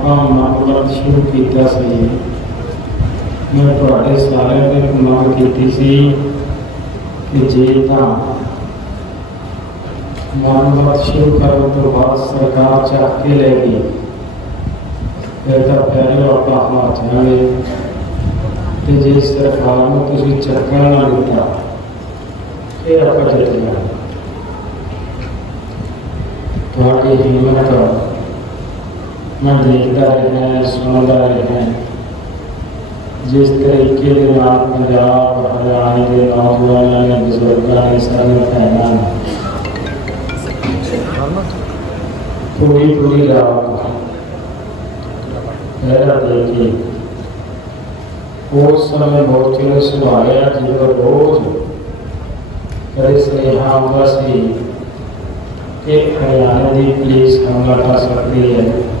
ਆਪਾਂ ਮਤਲਬ ਸ਼ੁਰੂ ਕੀਤਾ ਸੀ ਮੈਂ ਤੁਹਾਡੇ ਸਾਰਿਆਂ ਦੇ ਮੰਗ ਕੀਤੀ ਸੀ ਕਿ ਜੇ ਤਾਂ ਮਤਲਬ ਸ਼ੁਰੂ ਕਰਨ ਤੋਂ ਬਾਅਦ ਸਰਕਾਰ ਚੱਕ ਕੇ ਲੈ ਗਈ ਫਿਰ ਤਾਂ ਪਹਿਲੇ ਆਪਾਂ ਹੱਥ ਜਾਵਾਂਗੇ ਤੇ ਜੇ ਸਰਕਾਰ ਨੂੰ ਤੁਸੀਂ ਚੱਕਣ ਨਾ ਦਿੱਤਾ ਫਿਰ ਆਪਾਂ ਜਿੱਤ ਜਾਵਾਂਗੇ ਤੁਹਾਡੀ ਹਿੰਮਤ मैं देखता रहना सुनता है जिस तरीके के नाल पंजाब हरियाणा के नौजवानों ने बजुर्गों ने सारे भैया पूरी पूरी रात उस समय बहुत ने जो रोज स्नेहा होता सी कि हरियाणा की पुलिस हमला कर सकती है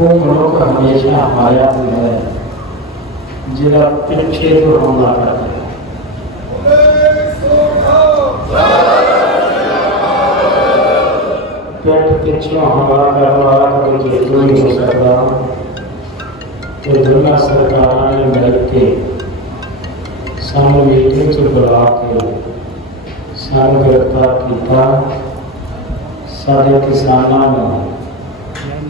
वो लोग हमेशा हमारा है। जिला पिछे तो हमला करते पेट पिछों हवा करवा कोई नहीं हो सकता तो सरकार ने मिल के सानू मीटिंग च बुला के सानू गिरफ़्तार किया सारे किसानों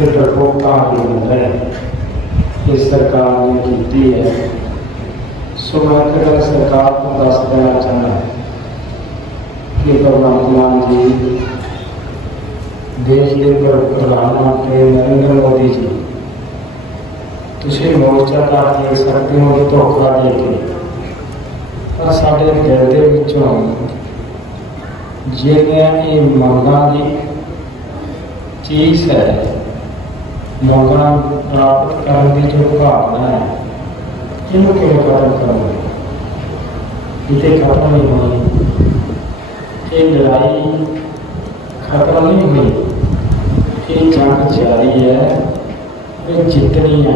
ਕੀਤਾ ਤੇ ਮਗਰੋਂ ਮੋਰਚਾ ਕੇ ਦਿੱਤਾ ਕਿ ਵੀ ਬਹਾਦਰਾਂ ਵਾਲੀ ਗੱਲ ਹੈ ਕਿ ਆਪਾਂ ਵਾਲੀ ਗੱਲ ਨਹੀਂ ਫਿਰ ਡਰਪੋਕਾਂ ਦੀ ਹੁੰਦਾ ਹੈ ਕਿ ਸਰਕਾਰ ਨੇ ਕੀਤੀ ਹੈ ਸੋ ਮੈਂ ਇੱਕ ਗੱਲ ਸਰਕਾਰ ਨੂੰ ਦੱਸ ਦੇਣਾ ਚਾਹੁੰਦਾ ਕਿ ਭਗਵੰਤ ਮਾਨ ਜੀ ਦੇਸ਼ ਦੇ ਪ੍ਰ- ਪ੍ਰਧਾਨ ਮੰਤਰੀ ਨਰਿੰਦਰ ਮੋਦੀ ਜੀ ਤੁਸੀਂ ਮੋਰਚਾ ਕਰ ਦੇ ਸਕਦੇ ਹੋ ਧੋਖਾ ਦੇ ਕੇ ਪਰ ਸਾਡੇ ਦਿਲ ਦੇ ਵਿੱਚੋਂ ਜਿਹੜੀਆਂ ਇਹ ਮੰਗਾਂ ਦੀ ਚੀਜ਼ ਹੈ ਮੰਗਾਂ ਪ੍ਰਾਪਤ ਕਰਨ ਦੀ ਜੋ ਭਾਵਨਾ ਹੈ ਇਹਨੂੰ ਕਿਵੇਂ ਖਤਮ ਕਰੋਗੇ? ਕਿਤੇ ਖਤਮ ਨਹੀਂ ਹੋਣੀ ਇਹ ਲੜਾਈ ਖਤਮ ਨਹੀਂ ਹੋਈ ਇਹ ਜੰਗ ਜਾਰੀ ਹੈ ਇਹ ਜਿੱਤਣੀ ਹੈ।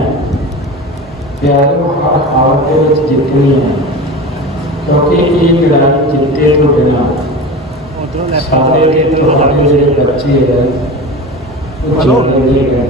ਪਿਆਰੋ ਹਰ ਹਾਲਤ ਦੇ ਵਿੱਚ ਜਿੱਤਣੀ ਹੈ। ਕਿਉਂਕਿ ਇਹ ਲੜਾਈ ਜਿੱਤੇ ਤੋਂ ਬਿਨਾਂ ਸਾਡੇ ਤੇ ਤੁਹਾਡੇ ਜਿਹੜੇ ਬੱਚੇ ਹੈ। ਉਹ ਜਿਉਂਦੇ ਨਹੀਂ ਗਏ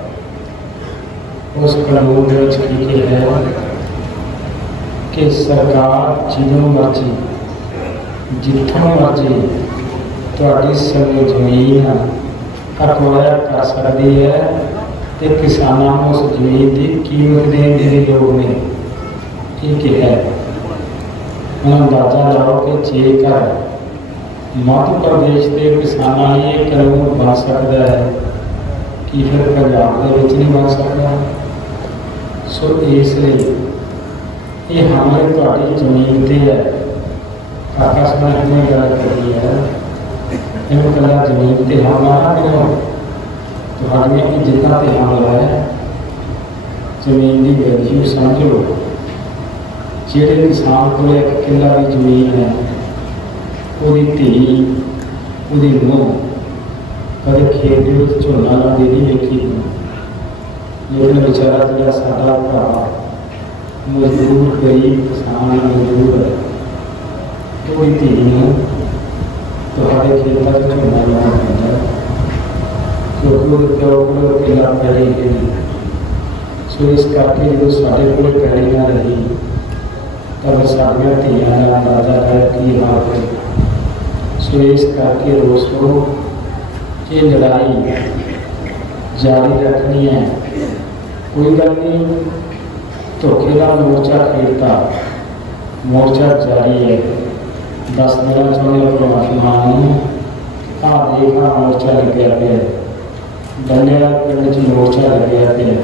ਲੈ ਕੇ ਆਂਦਾ ਹੈ ਉਸ ਕਾਨੂੰਨ ਦੇ ਵਿੱਚ ਕੀ ਕਿਹਾ ਹੈ ਕਿ ਸਰਕਾਰ ਜਦੋਂ ਮਰਜ਼ੀ ਜਿੱਥੋਂ ਮਰਜ਼ੀ ਤੁਹਾਡੀ ਸਮੇਂ ਜ਼ਮੀਨ ਅਕਵਾਇਰ ਕਰ ਸਕਦੀ ਹੈ ਤੇ ਕਿਸਾਨਾਂ ਨੂੰ ਉਸ ਜ਼ਮੀਨ ਦੀ ਕੀਮਤ ਦੇਣ ਦੇ ਯੋਗ ਨੇ ਇਹ ਕਿਹਾ ਹੈ ਹੁਣ ਅੰਦਾਜ਼ਾ ਲਾਓ ਕਿ ਜੇਕਰ ਮੱਧ ਪ੍ਰਦੇਸ਼ ਦੇ ਕਿਸਾਨਾਂ ਲਈ ਇਹ ਕਾਨੂੰਨ ਬਣ ਸਕਦਾ ਹੈ ਕੀ ਫਿਰ ਪੰਜਾਬ ਦੇ ਵਿੱਚ ਨਹੀਂ ਬਣ ਸਕਦਾ ਸੋ ਇਸ ਲਈ ਇਹ ਹਮਲੇ ਤੁਹਾਡੀ ਜ਼ਮੀਨ 'ਤੇ ਹੈ। ਕਾਕਾ ਸਮਾਜ ਨੇ ਗੱਲ ਕਰੀ ਹੈ। ਇਹਨੂੰ ਕੱਲਾ ਜ਼ਮੀਨ ਤੇ ਹਮਲਾ ਕਿਉਂ ਕਰੋ। ਤੁਹਾਡੀਆਂ ਕੀ ਜਿੱਤਾਂ ਤੇ ਹਮਲਾ ਹੈ, ਜ਼ਮੀਨ ਦੀ ਵੈਲਿਊ ਲਓ। ਜਿਹੜੇ ਇਨਸਾਨ ਕੋਲ ਇੱਕ ਕਿੱਲਾ ਦੀ ਜ਼ਮੀਨ ਹੈ, ਉਹਦੀ ਧੀ, ਉਹਦੀ ਨੂੰਹ, ਕਦੇ ਖੇਤ ਦੇ ਵਿੱਚ ਝੋਨਾ ਲਾਉਂਦੀ ਨਹੀਂ ਵੇਖੀ लेकिन बेचारा मेरा सादा भरा मजदूर गरीब किसान मजदूर। है कोई धी थोड़े खेतों में झंडा लाना पैदा क्योंकि प्यो को अकेला पड़े नहीं सो इस करके जो साढ़े को पैड़ी ना रही, तब साढ़िया धियाँ का अंदाज़ा है कि हाँ है। सो इस करके दोस्तों ये लड़ाई जारी रखनी है ਜਾਰੀ ਰੱਖਣੀ ਹੈ ਕੋਈ ਗੱਲ ਨਹੀਂ ਧੋਖੇ ਦਾ ਮੋਰਚਾ ਖੇਡਤਾ ਮੋਰਚਾ ਜਾਰੀ ਹੈ ਦਸ ਦਿਨਾਂ ਚਾਹੁੰਦੇ ਭਗਵਾਨ ਮਾਨ ਨੂੰ ਆਹ ਦੇਖਾ ਮੋਰਚਾ ਲੱਗਿਆ ਪਿਆ ਹੈ। ਡੰਡਿਆ ਪਿੰਡ 'ਚ ਮੋਰਚਾ ਲੱਗਿਆ ਪਿਆ ਹੈ।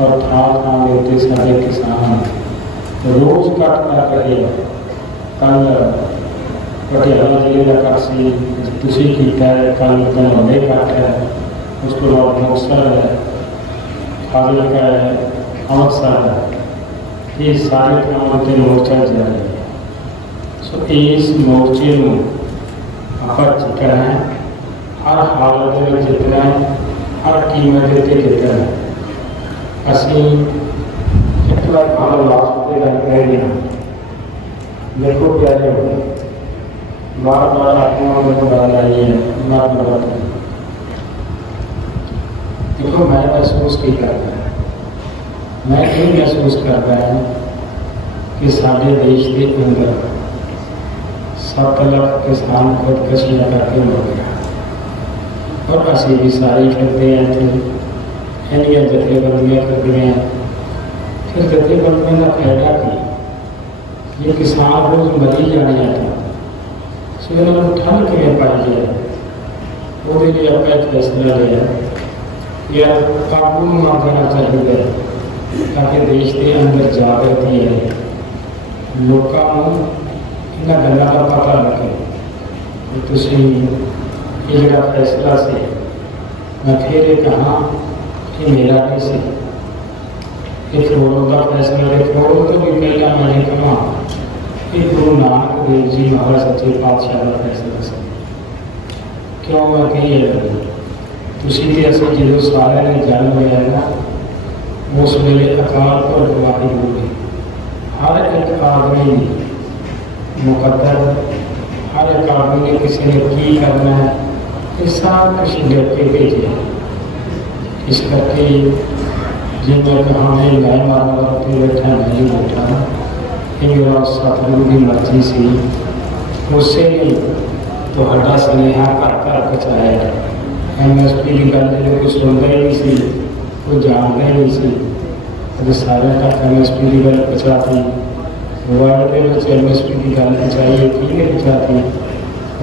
ਔਰ ਥਾਂ ਥਾਂ ਦੇ ਉੱਤੇ ਸਾਡੇ ਕਿਸਾਨ ਰੋਜ਼ ਕੱਟ ਕਰ ਰਹੇ ਕੱਲ ਪਟਿਆਲਾ ਜ਼ਿਲ੍ਹੇ ਦਾ ਕੱਟ ਸੀ ਤੁਸੀਂ ਕੀਤਾ ਹੈ ਕੱਲ ਧਨੌਲੇ ਕੱਟ ਹੈ ਉਸ ਤੋਂ ਬਾਅਦ ਮੁਕਤਸਰ ਹੈ ತಾಲೂಕಿನ ಅವಸರ के मोर्चा जा रहे हैं। सो इस मोर्चे में आप जितना है, हर हालत में जितना है, हर टीम के जितना है, असी जितना काम लास्ट के रह गए मेरे को प्यारे हो बार बार आपने मेरे को डाल आई है बार बार देखो मैं महसूस की कर करता मैं ये महसूस कर रहा है कि साढ़े देश के अंदर सत लाख किसान खुदकशियाँ करके मर गया। और असं भी सारे फिरते हैं तो इतने इनकी जथेबंदियाँ कर हैं। फिर जथेबंदियों का फ़ायदा की? ये किसान रोज मरी जाने तो सो इन्होंने ठंड किए पाई है। वो आप फैसला लिया। ਕਿਵੇਂ ਪਾਈ ਜਾਏ ਉਹਦੇ ਲਈ ਆਪਾਂ ਇੱਕ ਫੈਸਲਾ ਲਿਆ ਯਾਰ ਕਾਬੂ ਨੂੰ ਮੰਗਣਾ ਚਾਹੀਦਾ ਹੈ ਤਾਂ ਕਿ ਦੇਸ਼ ਦੇ ਅੰਦਰ ਜਾਗਰਤੀ ਹੈ ਲੋਕਾਂ ਨੂੰ ਇਹਨਾਂ ਗੱਲਾਂ ਦਾ ਪਤਾ ਲੱਗੇ ਕਿ ਤੁਸੀਂ ਇਹ ਜਿਹੜਾ ਫੈਸਲਾ ਸੀ ਮੈਂ ਫਿਰ ਇਹ ਕਹਾਂ ਕਿ ਮੇਰਾ ਨਹੀਂ ਸੀ ਇਹ ਕਰੋੜੋਂ ਦਾ ਫੈਸਲਾ ਹੈ ਕਰੋੜੋਂ ਤੋਂ ਵੀ ਪਹਿਲਾਂ ਮੈਂ ਇਹ ਕਹਾਂ ਕਿ ਗੁਰੂ ਨਾਨਕ उसी असर जो सारे ने जन्म लिया है ना उस वे अकाल और वाली होगी हर एक आदमी मुकदर हर एक आदमी ने किसी ने की करना है, ये सब कुछ लेके भेजे इस करके जो मैं कहा मैं मारा बैठा नहीं बैठा ये मेरा सतगुरु की मर्ज़ी से उससे ही तो स्नेहा कर कर के जाए एम एस पी निकालते लोग सुनते ही नहीं वो जानते ही नहीं अभी सारे का एम एस पी निकाल पचाती वर्ल्ड में कुछ एम एस पी निकालनी चाहिए ठीक है पचाती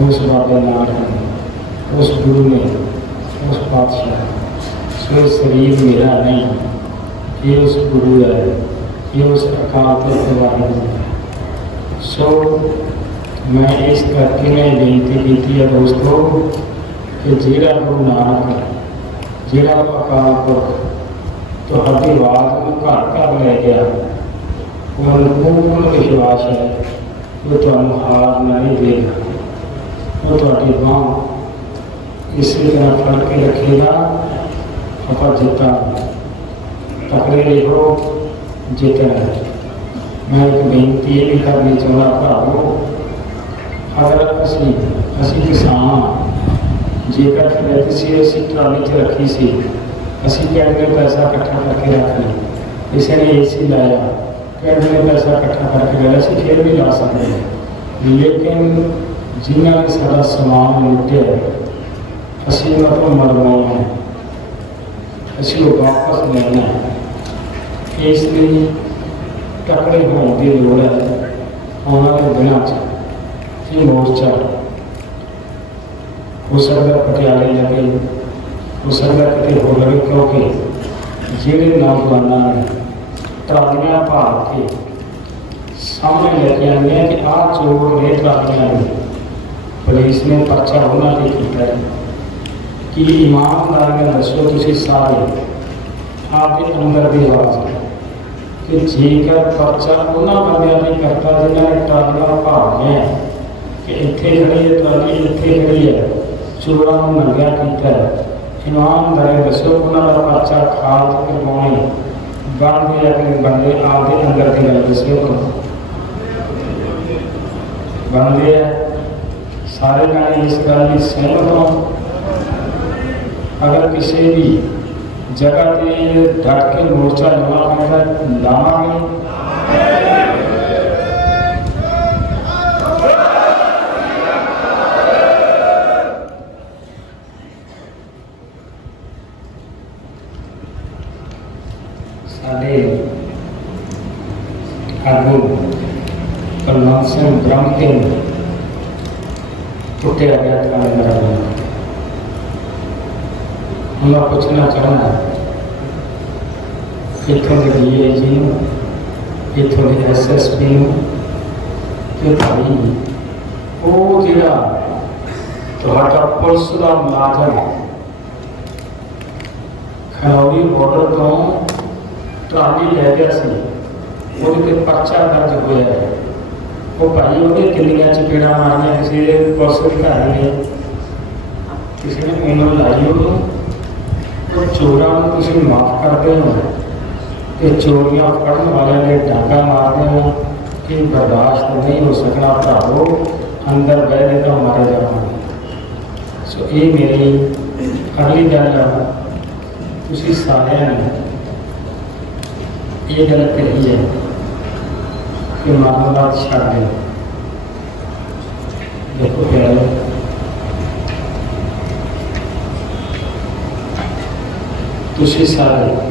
उस बाबा नाथ में उस गुरु में उस पातशाह सो शरीर मेरा नहीं, ये उस गुरु है। ये उस अकाल के बारे है। सो, मैं इस करके में बेनती की है दोस्तों ਕਿ ਜਿਹੜਾ ਗੁਰੂ ਨਾਨਕ, ਜਿਹੜਾ ਅਕਾਲ ਪੁਰਖ ਤੁਹਾਡੀ ਆਵਾਜ਼ ਨੂੰ ਘਰ ਘਰ ਲੈ ਗਿਆ, ਉਹਨਾਂ ਨੂੰ ਪੂਰਨ ਵਿਸ਼ਵਾਸ ਹੈ ਕਿ ਤੁਹਾਨੂੰ ਹਾਰ ਨਹੀਂ ਦੇਗਾ ਉਹ ਤੁਹਾਡੀ ਬਾਂਹ ਇਸੇ ਤਰ੍ਹਾਂ ਫੜ ਕੇ ਰੱਖੇਗਾ, ਆਪਾਂ ਜਿੱਤਾਂ ਤਕੜੇ ਰਹੋ, ਜਿੱਤਣਾ ਹੈ। ਮੈਂ ਇੱਕ ਬੇਨਤੀ ਇਹ ਵੀ ਕਰਨੀ ਚਾਹੁੰਦਾ, ਭਰਾਵੋ, ਅਗਰ ਅਸੀਂ ਅਸੀਂ ਕਿਸਾਨ ਜੇਕਰ ਖਰੀਦ ਸੀ ਅਸੀਂ ਟਰਾਲੀ 'ਚ ਰੱਖੀ ਸੀ ਅਸੀਂ ਕਹਿੰਦੇ ਪੈਸਾ ਇਕੱਠਾ ਕਰਕੇ ਰੱਖ ਲਿਆ ਕਿਸੇ ਨੇ ਏਸੀ ਲਾਇਆ ਕਹਿੰਦੇ ਪੈਸਾ ਇਕੱਠਾ ਕਰਕੇ ਲਿਆ ਅਸੀਂ ਫਿਰ ਵੀ ਲਾ ਸਕਦੇ ਹਾਂ ਲੇਕਿਨ ਜਿਨ੍ਹਾਂ ਨੇ ਸਾਡਾ ਸਮਾਨ ਲੁੱਟਿਆ ਹੈ, ਅਸੀਂ ਉਹਨਾਂ ਤੋਂ ਮਰਵਾਉਣਾ ਹੈ ਅਸੀਂ ਉਹ ਵਾਪਸ ਲੈਣਾ ਹੈ ਇਸ ਲਈ ਤਕੜੇ ਹੋਣ ਦੀ ਲੋੜ ਹੈ ਆਉਣ ਵਾਲੇ ਦਿਨਾਂ 'ਚ ਇਹ ਮੋਰਚਾ ਹੋ ਸਕਦਾ ਪਟਿਆਲੇ ਲੱਗੇ ਹੋ ਸਕਦਾ ਕਿਤੇ ਹੋਰ ਲੱਗੇ ਕਿਉਂਕਿ ਜਿਹੜੇ ਨੌਜਵਾਨਾਂ ਨੇ ਟਰਾਲੀਆਂ ਭਾਲ ਕੇ ਸਾਹਮਣੇ ਲੈ ਕੇ ਆਉਂਦੇ ਆ ਕਿ ਆਹ ਚੋਰ ਨੇ ਟਰਾਲੀਆਂ ਨੇ ਪੁਲਿਸ ਨੇ ਪਰਚਾ ਉਹਨਾਂ ਤੇ ਕੀਤਾ ਹੈ ਕਿ ਇਮਾਨਦਾਰ ਨਾਲ ਦੱਸੋ ਤੁਸੀਂ ਸਾਰੇ ਆਪਦੇ ਅੰਦਰ ਦੀ ਆਵਾਜ਼ ਕਿ ਜੇਕਰ ਪਰਚਾ ਉਹਨਾਂ ਬੰਦਿਆਂ ਨੇ ਕਰਤਾ ਜਿਨ੍ਹਾਂ ਨੇ ਟਰਾਲੀਆਂ ਭਾਗੀਆਂ ਕਿ ਇੱਥੇ ਖੜੀ ਹੈ ਟਰਾਲੀ ਇੱਥੇ ਖੜੀ ਹੈ चुलवान मंगया कीकर फ़िलहाल धरे बसो गुना वर पाचा, खाल के मोई बाण के जाके बंदे आपके अंदर की गल दसियो को। बंदे सारे गाने इस गल की सहमत हो। अगर किसी भी जगह से डट के मोर्चा लगा लावे ਨੂੰ ਡਰਮ ਕੇ ਟੁੱਟੇ ਅਗਿਆਤ ਨਾਲ ਮੇਰਾ ਮਨ मैं पूछना चाहूँगा इतों के लिए जी इतों के एस एस पी कि भाई वो जोड़ा थोड़ा पुलिस का माध्यम ਖਨੌਰੀ ਬਾਰਡਰ ਤੋਂ ਟਰਾਲੀ ਲੈ ਗਿਆ ਸੀ, ਉਹਦੇ ਤੇ ਪਰਚਾ ਦਰਜ ਹੋਇਆ ਹੈ। ਉਹ ਭਾਈ ਉਹਦੇ ਕਿੰਨੀਆਂ ਚਪੇੜਾਂ ਮਾਰੀਆਂ ਕਿਸੇ ਦੇ ਪੁਲਿਸ ਅਧਿਕਾਰੀ ਨੇ ਕਿਸੇ ਨੇ ਉਹਨਾਂ ਲਾਈ ਉਹਨੂੰ ਉਹ ਚੋਰਾਂ ਨੂੰ ਤੁਸੀਂ ਮਾਫ ਕਰਦੇ ਹੋ ਤੇ ਚੋਰੀਆਂ ਫੜਨ ਵਾਲਿਆਂ ਨੇ ਡਾਂਗਾ ਮਾਰਦੇ ਹੋ ਕਿ ਬਰਦਾਸ਼ਤ ਨਹੀਂ ਹੋ ਸਕਣਾ ਭਰਾਵੋ ਅੰਦਰ ਬਹਿ ਕੇ ਤਾਂ ਮਾਰੇ ਜਾਵਾਂਗੇ ਸੋ ਇਹ ਮੇਰੀ ਅਗਲੀ ਗੱਲ ਹੈ ਤੁਸੀਂ ਸਾਰਿਆਂ ਨੇ ਇਹ ਗੱਲ ਕਹੀ ਹੈ के मामला छाड़े देखो प्यारे तुसी सारे